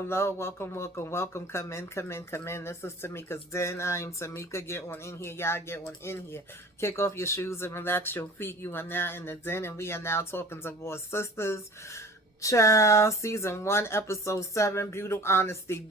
hello. Welcome. Come in. This is Tamika's Den. I am Tamika. Get on in here. Y'all get on in here. Kick off your shoes and relax your feet. You are now in the den, and we are now talking Divorced Sistas. Child, season 1, episode 7, Brutal Honesty.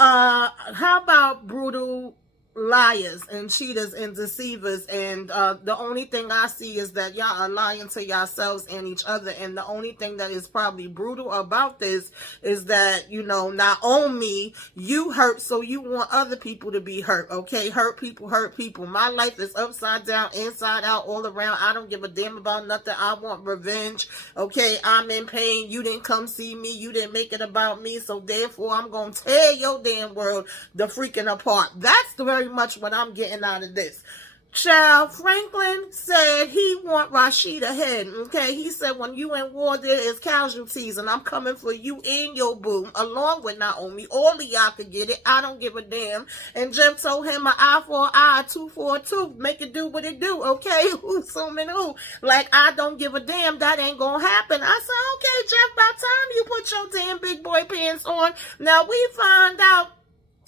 How about brutal liars and cheaters and deceivers, and the only thing I see is that y'all are lying to yourselves and each other, and the only thing that is probably brutal about this is that, Naomi, you hurt, so you want other people to be hurt, okay? Hurt people. My life is upside down, inside out, all around. I don't give a damn about nothing. I want revenge, okay? I'm in pain. You didn't come see me. You didn't make it about me, so therefore I'm gonna tear your damn world the freaking apart. That's very much what I'm getting out of this. Child, Franklin said he want Rashida head, okay? He said, when you in war, there is casualties, and I'm coming for you and your boo, along with Naomi. All of y'all could get it. I don't give a damn. And Jeff told him an eye for an eye, tooth for a tooth. Make it do what it do, okay? Who's assuming who? Like, I don't give a damn. That ain't gonna happen. I said, okay, Jeff, by the time you put your damn big boy pants on. Now, we find out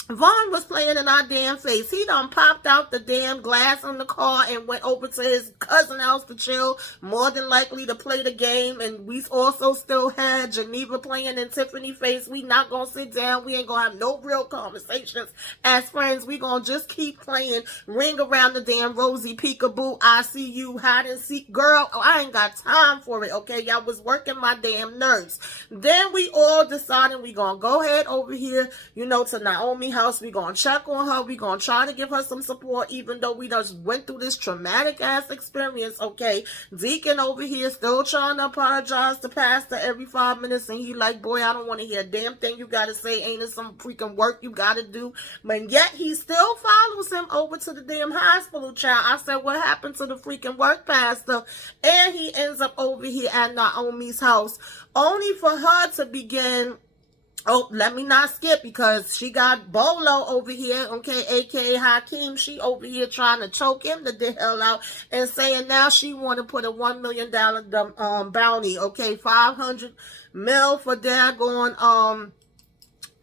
Vaughn was playing in our damn face. He done popped out the damn glass in the car and went over to his cousin's house to chill, more than likely to play the game. And we also still had Geneva playing in Tiffany's face. We not gonna sit down. We ain't gonna have no real conversations as friends. We gonna just keep playing ring around the damn rosy peekaboo. I see you, hide and seek. Girl, I ain't got time for it, okay? Y'all was working my damn nerves. Then we all decided we gonna go ahead over here, to Naomi house. We gonna check on her. We gonna try to give her some support, even though we just went through this traumatic ass experience, okay? Deacon over here still trying to apologize to Pastor every 5 minutes, and he like, boy, I don't want to hear a damn thing you gotta say. Ain't it some freaking work you gotta do? But yet he still follows him over to the damn hospital, child. I said, what happened to the freaking work, Pastor? And he ends up over here at Naomi's house, only for her to begin. Oh, let me not skip, because she got Bolo over here, okay, a.k.a. Hakeem. She over here trying to choke him the hell out and saying now she want to put a $1 million bounty, okay, 500 mil for daggone,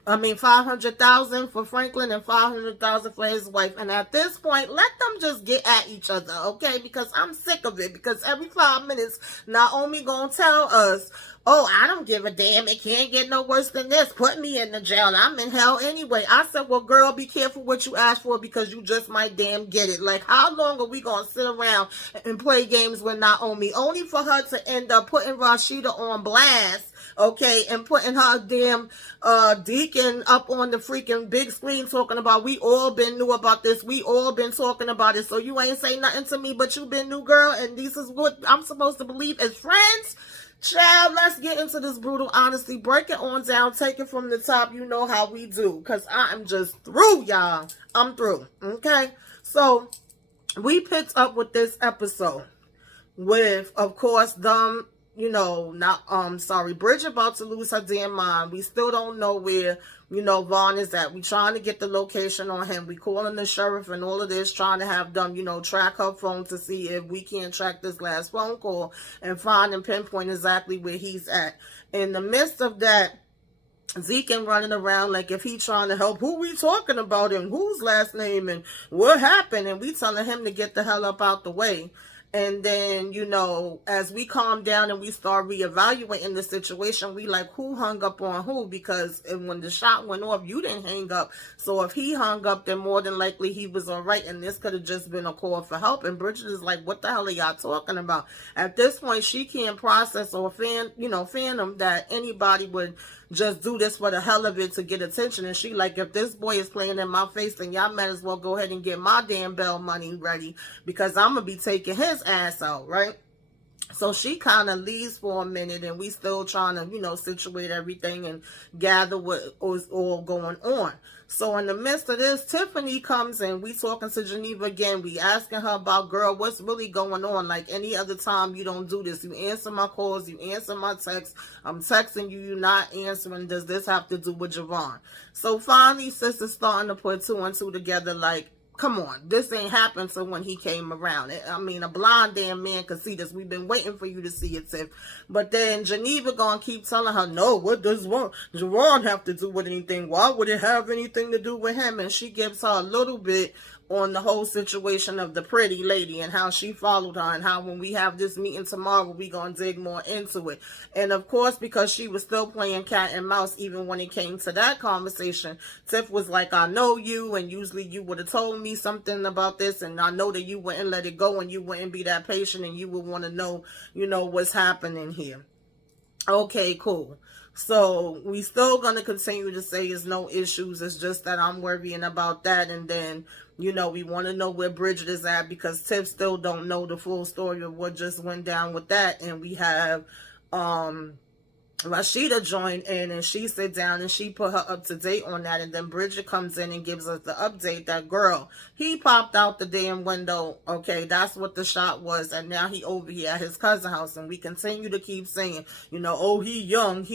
500,000 for Franklin and 500,000 for his wife. And at this point, let them just get at each other, okay? Because I'm sick of it. Because every 5 minutes, Naomi gonna tell us, oh, I don't give a damn. It can't get no worse than this. Put me in the jail. I'm in hell anyway. I said, well, girl, be careful what you ask for, because you just might damn get it. Like, how long are we gonna sit around and play games with Naomi, only for her to end up putting Rashida on blast, okay, and putting her damn Deacon up on the freaking big screen talking about, we all been knew about this, we all been talking about it, so you ain't say nothing to me, but you been new, girl, and this is what I'm supposed to believe as friends? Child, let's get into this brutal honesty. Break it on down, take it from the top. You know how we do, because I am just through, y'all. I'm through, okay? So, we picked up with this episode with, of course, them, Bridget about to lose her damn mind. We still don't know where, Vaughn is at. We trying to get the location on him. We calling the sheriff and all of this, trying to have them, track her phone to see if we can track this last phone call and find and pinpoint exactly where he's at. In the midst of that, Zeke running around like if he trying to help, who we talking about and whose last name and what happened, and we telling him to get the hell up out the way. And then, as we calm down and we start reevaluating the situation, we like, who hung up on who? Because when the shot went off, you didn't hang up. So if he hung up, then more than likely he was all right. And this could have just been a call for help. And Bridget is like, what the hell are y'all talking about? At this point, she can't process or fathom that anybody would just do this for the hell of it to get attention. And she like, if this boy is playing in my face, then y'all might as well go ahead and get my damn bail money ready, because I'm gonna be taking his ass out, right? So she kind of leaves for a minute, and we still trying to, situate everything and gather what is all going on. So in the midst of this, Tiffany comes in. We talking to Geneva again. We asking her about, girl, what's really going on? Like any other time, you don't do this. You answer my calls. You answer my texts. I'm texting you. You're not answering. Does this have to do with Javon? So finally, sister's starting to put 2 and 2 together. Like, come on, this ain't happened to when he came around. I mean, a blind damn man could see this. We've been waiting for you to see it, Tiff. But then Geneva gonna keep telling her, no, what does Jerron have to do with anything? Why would it have anything to do with him? And she gives her a little bit on the whole situation of the pretty lady and how she followed her, and how when we have this meeting tomorrow, we gonna dig more into it. And of course, because she was still playing cat and mouse even when it came to that conversation, Tiff was like, I know you, and usually you would have told me something about this, and I know that you wouldn't let it go, and you wouldn't be that patient, and you would want to know, what's happening here. Okay, cool. So we still gonna continue to say there's no issues. It's just that I'm worrying about that. And then, we want to know where Bridget is at, because Tiff still don't know the full story of what just went down with that. And we have Rashida joined in, and she sit down and she put her up to date on that. And then Bridget comes in and gives us the update that, girl, he popped out the damn window. Okay, that's what the shot was. And now he over here at his cousin's house. And we continue to keep saying, oh, he young.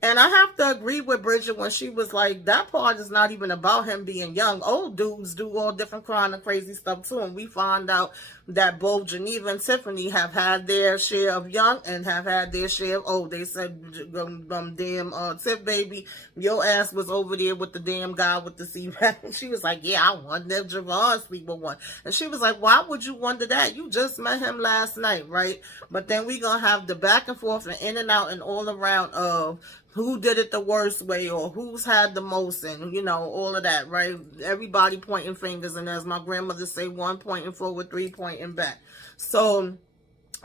And I have to agree with Bridget when she was like, that part is not even about him being young. Old dudes do all different kind of crazy stuff too. And we find out that both Geneva and Tiffany have had their share of young and have had their share of old. They said, damn, Tiff baby, your ass was over there with the damn guy with the C-Rap. And she was like, yeah, I wonder if Javon sleep with one. And she was like, why would you wonder that? You just met him last night, right? But then we gonna have the back and forth and in and out and all around of who did it the worst way, or who's had the most, and all of that, right? Everybody pointing fingers, and as my grandmother say, one pointing forward, three pointing back. So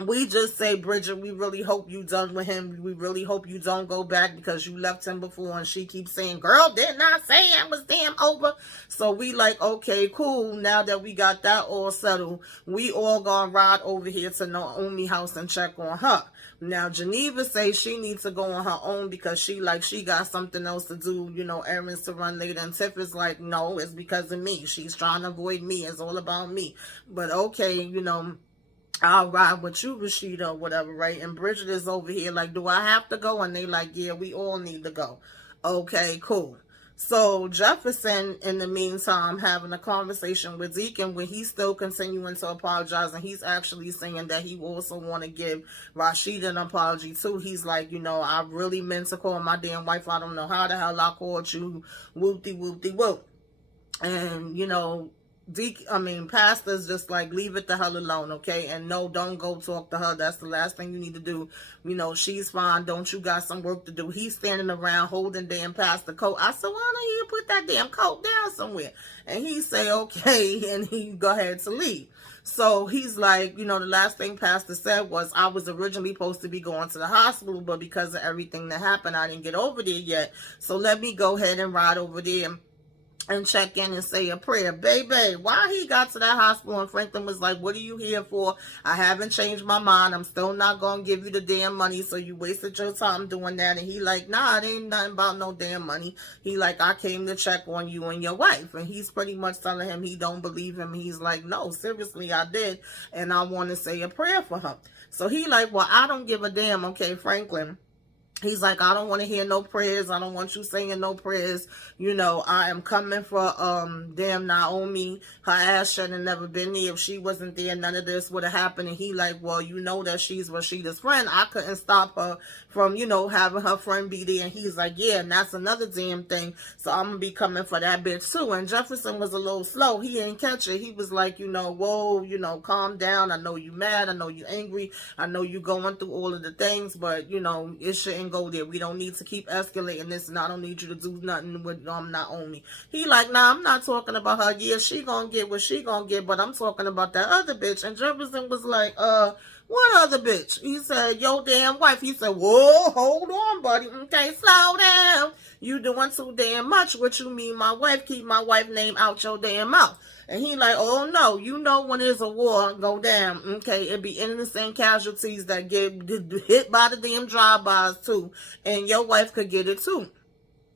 we just say, Bridget, we really hope you done with him. We really hope you don't go back, because you left him before. And she keeps saying, girl, didn't I say I was damn over? So we like, okay, cool. Now that we got that all settled, we all gonna ride over here to Naomi house and check on her. Now, Geneva says she needs to go on her own because she got something else to do, errands to run later. And Tiff is like, no, it's because of me. She's trying to avoid me. It's all about me. But okay, I'll ride with you, Rashida, or whatever, right? And Bridget is over here like, do I have to go? And they like, yeah, we all need to go. Okay, cool. So Jefferson, in the meantime, having a conversation with Deacon where he's still continuing to apologize, and he's actually saying that he also want to give Rashida an apology too. He's like, I really meant to call my damn wife. I don't know how the hell I called you. Whoop-de-whoop-de-whoop. And, Pastor's just like, leave it the hell alone, okay? And no, don't go talk to her. That's the last thing you need to do. She's fine. Don't you got some work to do? He's standing around holding damn Pastor coat. I said, why don't you put that damn coat down somewhere? And he say, okay, and he go ahead to leave. So he's like, the last thing Pastor said was, I was originally supposed to be going to the hospital, but because of everything that happened, I didn't get over there yet. So let me go ahead and ride over there and check in and say a prayer. Baby, why he got to that hospital and Franklin was like, what are you here for? I haven't changed my mind. I'm still not going to give you the damn money, so you wasted your time doing that. And he like, nah, it ain't nothing about no damn money. He like, I came to check on you and your wife. And he's pretty much telling him he don't believe him. He's like, no, seriously, I did. And I want to say a prayer for her. So he like, well, I don't give a damn, okay, Franklin. He's like, I don't want to hear no prayers. I don't want you saying no prayers. I am coming for damn Naomi. Her ass should have never been there. If she wasn't there, none of this would have happened. And he like, well, that she's Rashida's friend. I couldn't stop her from, having her friend be there. And he's like, yeah, and that's another damn thing. So I'm going to be coming for that bitch too. And Jefferson was a little slow. He didn't catch it. He was like, whoa, calm down. I know you mad. I know you angry. I know you going through all of the things, but, it shouldn't go there. We don't need to keep escalating this, and I don't need you to do nothing with Naomi. He like, nah, I'm not talking about her. Yeah, she gonna get what she gonna get, but I'm talking about that other bitch. And Jefferson was like, what other bitch? He said, your damn wife. He said, whoa, hold on, buddy. Okay, slow down. You doing too damn much. What you mean, my wife? Keep my wife name out your damn mouth. And he like, oh no, when there's a war go down, okay, it be innocent casualties that get hit by the damn drive-bys too, and your wife could get it too.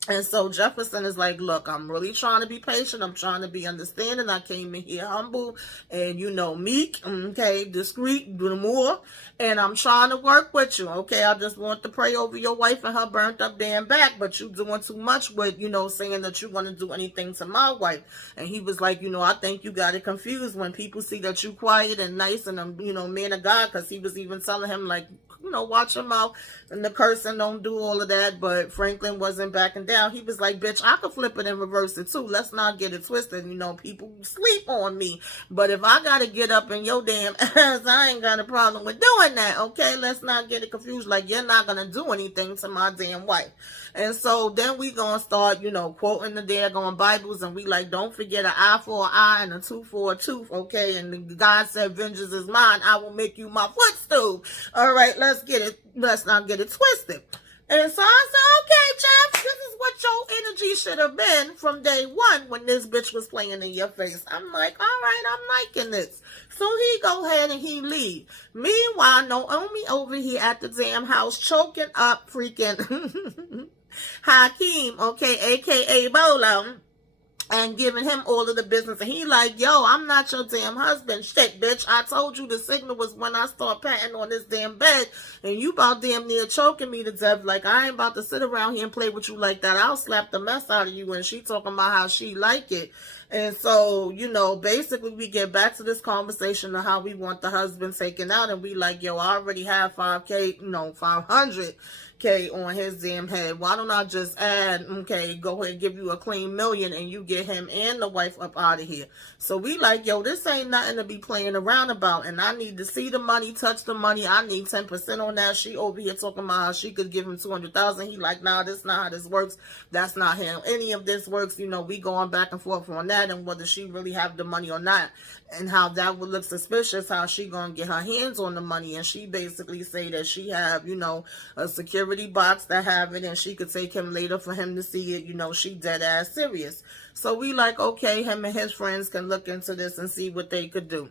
And so Jefferson is like, look, I'm really trying to be patient. I'm trying to be understanding. I came in here humble and, meek, okay, discreet, demure, and I'm trying to work with you, okay? I just want to pray over your wife and her burnt up damn back, but you doing too much with, saying that you're going to do anything to my wife. And he was like, I think you got it confused when people see that you quiet and nice and, man of God, because he was even telling him, like, watch your mouth and the cursing, don't do all of that. But Franklin wasn't backing down. He was like, bitch, I could flip it and reverse it too. Let's not get it twisted. People sleep on me. But if I got to get up in your damn ass, I ain't got a problem with doing that, okay? Let's not get it confused. Like, you're not going to do anything to my damn wife. And so then we going to start, quoting the daggone Bibles. And we like, don't forget an eye for an eye and a tooth for a tooth, okay? And God said, vengeance is mine. I will make you my footstool. All right, let's not get it twisted. And so I said, okay, Jeff, this is what your energy should have been from day one when this bitch was playing in your face. I'm like, all right, I'm liking this. So he go ahead and he leave. Meanwhile, Naomi over here at the damn house choking up freaking Hakeem, okay, a.k.a. Bolo, and giving him all of the business. And he like, yo, I'm not your damn husband. Shit, bitch. I told you the signal was when I start patting on this damn bed. And you about damn near choking me to death. Like, I ain't about to sit around here and play with you like that. I'll slap the mess out of you. And she talking about how she like it. And so, basically we get back to this conversation of how we want the husband taken out. And we like, yo, I already have 500K on his damn head. Why don't I just add, go ahead and give you a clean $1 million and you get him and the wife up out of here. So we like, yo, this ain't nothing to be playing around about. And I need to see the money, touch the money. I need 10% on that. She over here talking about how she could give him $200,000. He like, nah, this not how this works. That's not how any of this works. We going back and forth on that and whether she really have the money or not. And how that would look suspicious, how she gonna get her hands on the money. And she basically say that she have, a security box that have it and she could take him later for him to see it. She dead ass serious. So we like, okay, him and his friends can look into this and see what they could do.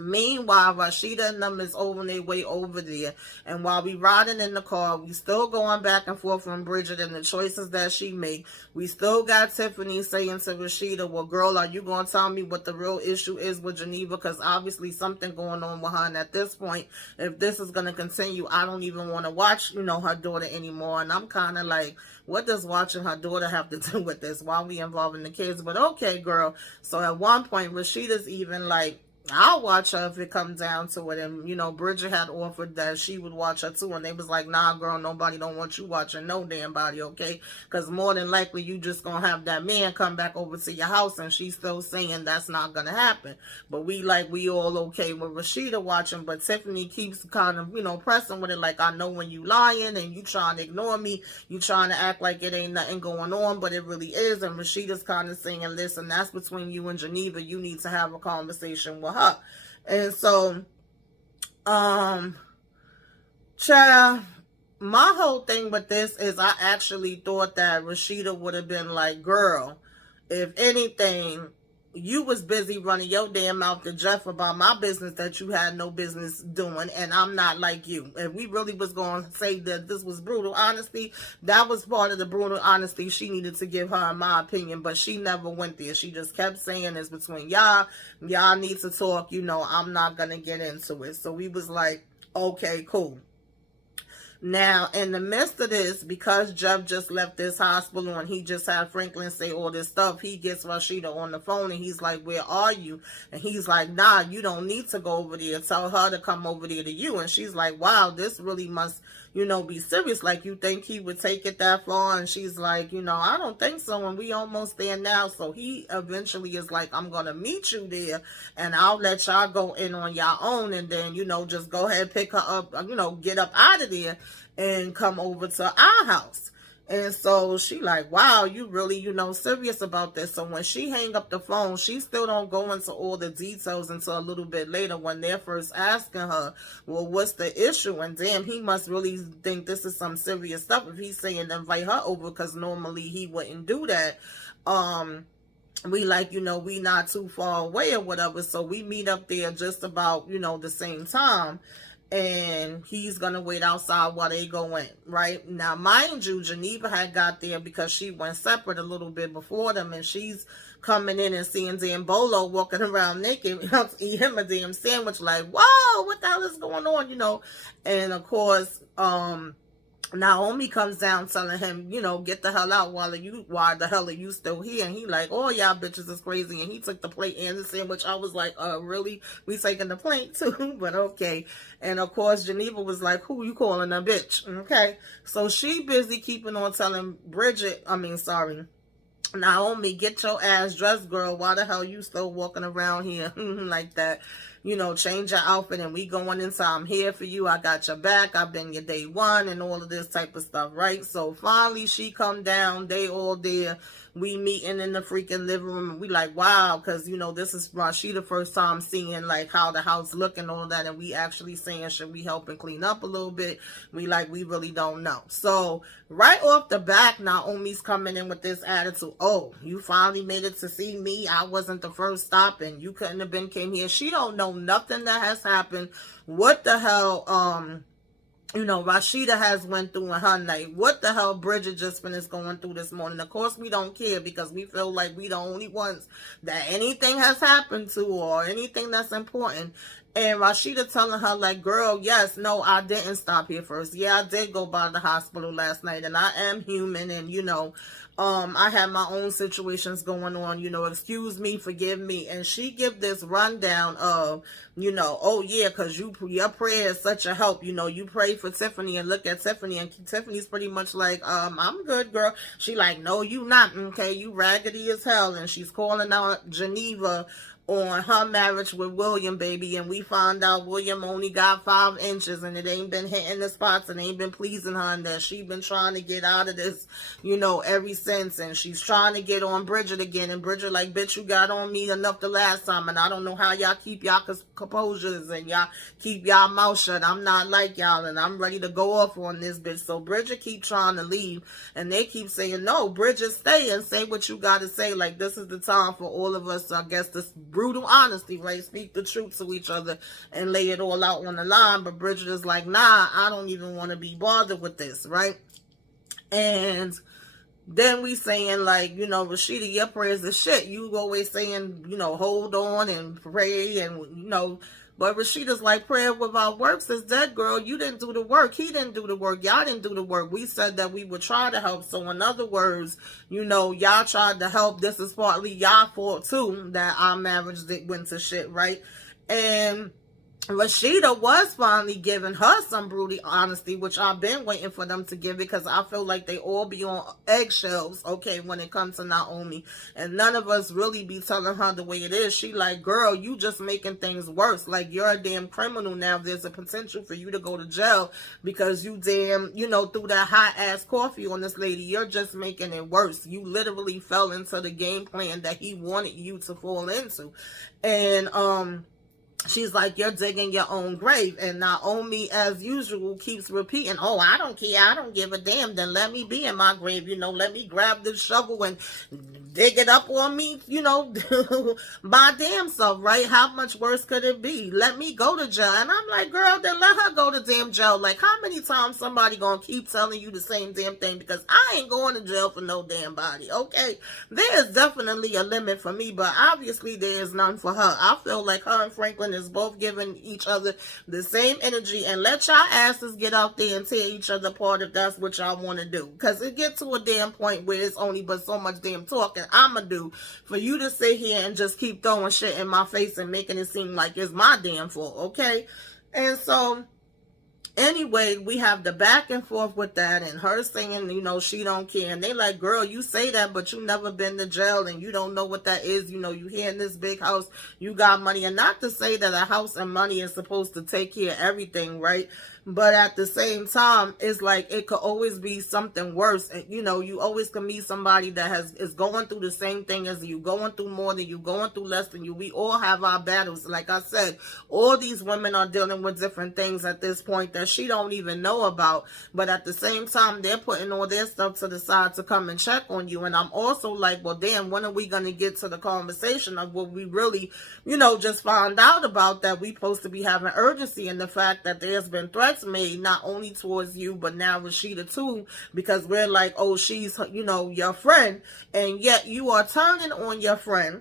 Meanwhile, Rashida and them is over their way over there. And while we riding in the car, we still going back and forth from Bridget and the choices that she make. We still got Tiffany saying to Rashida, well, girl, are you going to tell me what the real issue is with Geneva? Because obviously something going on with her. And at this point, if this is going to continue, I don't even want to watch, her daughter anymore. And I'm kind of like, what does watching her daughter have to do with this? Why are we involving the kids? But okay, girl. So at one point, Rashida's even like, I'll watch her if it comes down to it. And, Bridget had offered that she would watch her too. And they was like, nah, girl, nobody don't want you watching no damn body, okay? Because more than likely, you just going to have that man come back over to your house. And she's still saying that's not going to happen. But we all okay with Rashida watching. But Tiffany keeps kind of, pressing with it. Like, I know when you lying and you trying to ignore me. You trying to act like it ain't nothing going on. But it really is. And Rashida's kind of saying, listen, that's between you and Geneva. You need to have a conversation with her. And so, child, my whole thing with this is I actually thought that Rashida would have been like, girl, if anything, you was busy running your damn mouth to Jeff about my business that you had no business doing, and I'm not like you. If we really was going to say that this was brutal honesty, that was part of the brutal honesty she needed to give her, in my opinion, but she never went there. She just kept saying it's between y'all. Y'all need to talk. I'm not going to get into it. So we was like, okay, cool. Now, in the midst of this, because Jeff just left this hospital and he just had Franklin say all this stuff, he gets Rashida on the phone and he's like, where are you? And he's like, nah, you don't need to go over there. Tell her to come over there to you. And she's like, wow, this really must, be serious. Like, you think he would take it that far? And she's like, I don't think so. And we almost there now. So he eventually is like, I'm going to meet you there and I'll let y'all go in on your own. And then, just go ahead, pick her up, get up out of there and come over to our house. And so she like, wow, you really, serious about this. So when she hang up the phone, she still don't go into all the details until a little bit later when they're first asking her, well, what's the issue? And damn, he must really think this is some serious stuff if he's saying invite her over, because normally he wouldn't do that. We like, we not too far away or whatever. So we meet up there just about, the same time. and he's gonna wait outside while they go in, right? Now, mind you, Geneva had got there because she went separate a little bit before them, and she's coming in and seeing damn Bolo walking around naked, eat him a damn sandwich, like, whoa, what the hell is going on, And of course, Naomi comes down telling him, get the hell out why the hell are you still here? And he like, oh, y'all bitches is crazy. And he took the plate and the sandwich. I was like, really? We taking the plate too? But okay. And of course, Geneva was like, who you calling a bitch? Okay. So she busy keeping on telling Naomi, get your ass dressed, girl. Why the hell you still walking around here like that? Change your outfit and we going inside. I'm here for you. I got your back. I've been your day one and all of this type of stuff, right? So finally she come down. They all there. We meeting in the freaking living room. And we like, wow, because, this is she the first time seeing, like, how the house look and all that. And we actually saying, should we help and clean up a little bit? We really don't know. So right off the back, Naomi's coming in with this attitude. Oh, you finally made it to see me. I wasn't the first stop and you couldn't have came here. She don't know nothing that has happened. What the hell, Rashida has went through in her night. What the hell Bridget just finished going through this morning. Of course, we don't care because we feel like we the only ones that anything has happened to or anything that's important. And Rashida telling her, like, girl, yes, no, I didn't stop here first. Yeah, I did go by the hospital last night, and I am human, and, I had my own situations going on, excuse me, forgive me. And she give this rundown of, oh, yeah, because your prayer is such a help. You pray for Tiffany and look at Tiffany, and Tiffany's pretty much like, I'm good, girl. She like, no, you not, okay? You raggedy as hell. And she's calling out Geneva on her marriage with William, baby, and we found out William only got 5 inches and it ain't been hitting the spots and ain't been pleasing her, and that she been trying to get out of this, ever since, and she's trying to get on Bridget again, and Bridget like, bitch, you got on me enough the last time, and I don't know how y'all keep y'all composures and y'all keep y'all mouth shut. I'm not like y'all, and I'm ready to go off on this bitch. So Bridget keep trying to leave, and they keep saying, no, Bridget, stay and say what you gotta say. Like, this is the time for all of us, I guess, this brutal honesty, right? Speak the truth to each other and lay it all out on the line. But Bridget is like, nah, I don't even want to be bothered with this, right? And then we saying, like, Rashida, your prayers is shit. You always saying, hold on and pray and, but Rashida's like, prayer without works is dead, girl. You didn't do the work. He didn't do the work. Y'all didn't do the work. We said that we would try to help. So in other words, y'all tried to help. This is partly y'all fault too, that our marriage went to shit, right? And Rashida was finally giving her some brutal honesty, which I've been waiting for them to give, because I feel like they all be on eggshells, okay, when it comes to Naomi, and none of us really be telling her the way it is. She like, girl, you just making things worse. Like, you're a damn criminal now. There's a potential for you to go to jail because you damn, threw that hot ass coffee on this lady. You're just making it worse. You literally fell into the game plan that he wanted you to fall into. And she's like, you're digging your own grave. And Naomi, as usual, keeps repeating, oh, I don't care, I don't give a damn. Then let me be in my grave, let me grab the shovel and dig it up on me, my damn self, right? How much worse could it be? Let me go to jail. And I'm like, girl, then let her go to damn jail. Like, how many times somebody gonna keep telling you the same damn thing? Because I ain't going to jail for no damn body, okay? There's definitely a limit for me, but obviously there is none for her. I feel like her and Franklin is both giving each other the same energy, and let y'all asses get out there and tear each other apart if that's what y'all want to do. Because it gets to a damn point where it's only but so much damn talking I'ma do for you to sit here and just keep throwing shit in my face and making it seem like it's my damn fault, okay? And so anyway, we have the back and forth with that, and her saying, she don't care. And they like, girl, you say that, but you never been to jail, and you don't know what that is. You here in this big house, you got money. And not to say that a house and money is supposed to take care of everything, right? But at the same time, it's like it could always be something worse. And you know, you always can meet somebody that is going through the same thing as you, going through more than you, going through less than you. We all have our battles. Like I said, all these women are dealing with different things at this point that she don't even know about. But at the same time, they're putting all their stuff to the side to come and check on you. And I'm also like, well, damn, when are we going to get to the conversation of what we really, you know, just found out about, that we supposed to be having urgency, and the fact that there's been threats made not only towards you but now Rashida too, because we're like, oh, she's, you know, your friend, and yet you are turning on your friend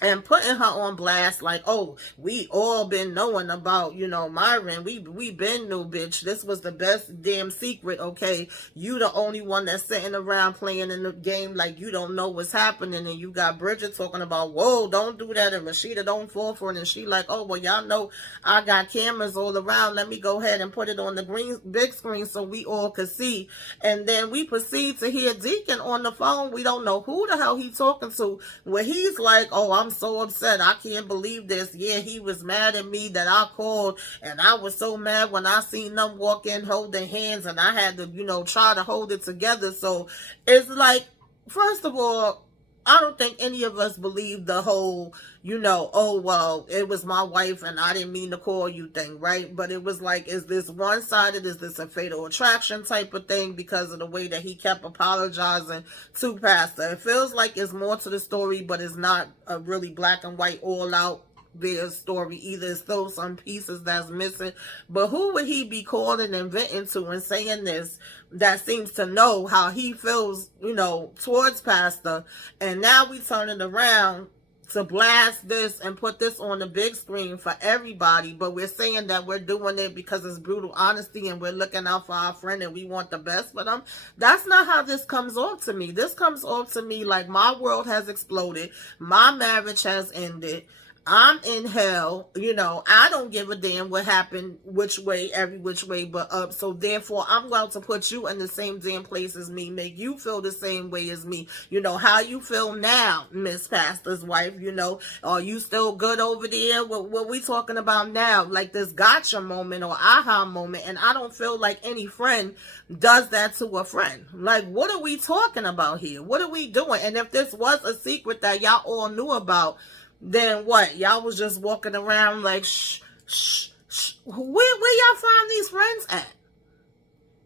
and putting her on blast like, oh, we all been knowing about, you know, Myron. We been new, bitch. This was the best damn secret, okay? You the only one that's sitting around playing in the game like you don't know what's happening, and you got Bridget talking about, whoa, don't do that, and Rashida don't fall for it, and she like, oh, well, y'all know I got cameras all around. Let me go ahead and put it on the big screen so we all could see. And then we proceed to hear Deacon on the phone. We don't know who the hell he talking to, where he's like, oh, I'm so upset. I can't believe this. Yeah, he was mad at me that I called, and I was so mad when I seen them walk in holding hands, and I had to, you know, try to hold it together. So it's like, first of all, I don't think any of us believe the whole, you know, oh, well, it was my wife and I didn't mean to call you thing, right? But it was like, is this one-sided? Is this a fatal attraction type of thing because of the way that he kept apologizing to Pastor? It feels like it's more to the story, but it's not a really black and white all out their story either. It's still some pieces that's missing. But who would he be calling and venting to and saying this that seems to know how he feels, you know, towards Pastor? And now we turn it around to blast this and put this on the big screen for everybody, but we're saying that we're doing it because it's brutal honesty and we're looking out for our friend and we want the best for them. That's not how this comes off to me. This comes off to me like my world has exploded, my marriage has ended, I'm in hell, you know, I don't give a damn what happened, which way, every which way but up. So therefore, I'm going to put you in the same damn place as me, make you feel the same way as me. You know, how you feel now, Miss Pastor's wife, you know, are you still good over there? What we talking about now? Like this gotcha moment or aha moment. And I don't feel like any friend does that to a friend. Like, what are we talking about here? What are we doing? And if this was a secret that y'all all knew about, then what? Y'all was just walking around like, shh, shh, shh. Where y'all find these friends at?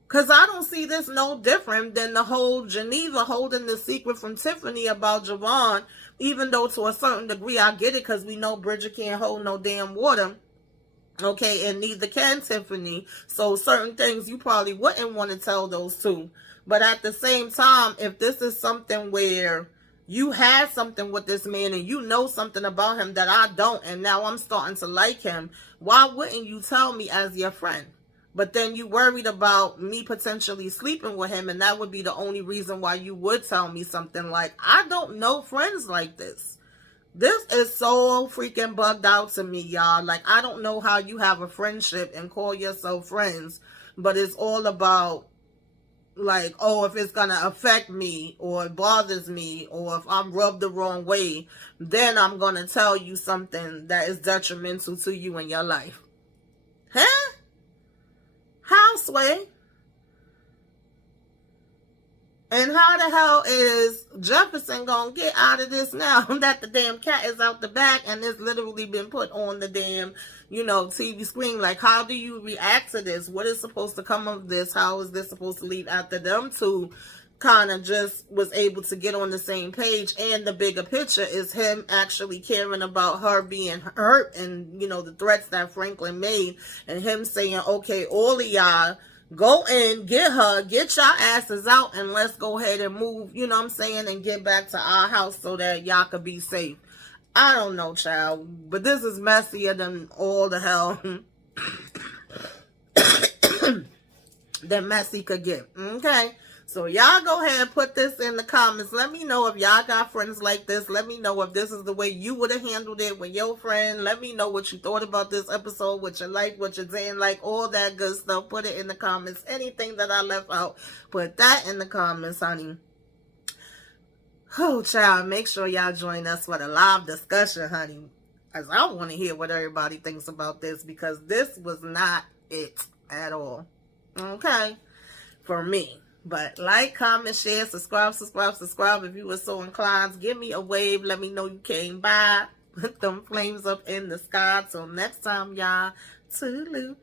Because I don't see this no different than the whole Geneva holding the secret from Tiffany about Javon, even though to a certain degree I get it because we know Bridget can't hold no damn water. Okay, and neither can Tiffany. So certain things you probably wouldn't want to tell those two. But at the same time, if this is something where you had something with this man and you know something about him that I don't, and now I'm starting to like him, why wouldn't you tell me as your friend? But then you worried about me potentially sleeping with him, and that would be the only reason why you would tell me something like, I don't know friends like this. This is so freaking bugged out to me, y'all. Like, I don't know how you have a friendship and call yourself friends, but it's all about, like, oh, if it's gonna affect me or it bothers me or if I'm rubbed the wrong way, then I'm gonna tell you something that is detrimental to you in your life. Huh? How, Sway? And how the hell is Jefferson gonna get out of this now that the damn cat is out the back and it's literally been put on the damn, you know, TV screen? Like, how do you react to this? What is supposed to come of this? How is this supposed to lead after them two kind of just was able to get on the same page? And the bigger picture is him actually caring about her being hurt and, you know, the threats that Franklin made, and him saying, okay, all of y'all go in, get her, get y'all asses out, and let's go ahead and move, you know what I'm saying, and get back to our house so that y'all could be safe. I don't know, child, but this is messier than all the hell that messy could get, okay? So y'all go ahead and put this in the comments. Let me know if y'all got friends like this. Let me know if this is the way you would have handled it with your friend. Let me know what you thought about this episode, what you like, what you didn't like, all that good stuff. Put it in the comments. Anything that I left out, put that in the comments, honey. Oh, child, make sure y'all join us for the live discussion, honey, as I want to hear what everybody thinks about this, because this was not it. at all. Okay? For me. But like, comment, share, subscribe if you were so inclined. Give me a wave. Let me know you came by. Put them flames up in the sky. Till next time, y'all. Toodaloo.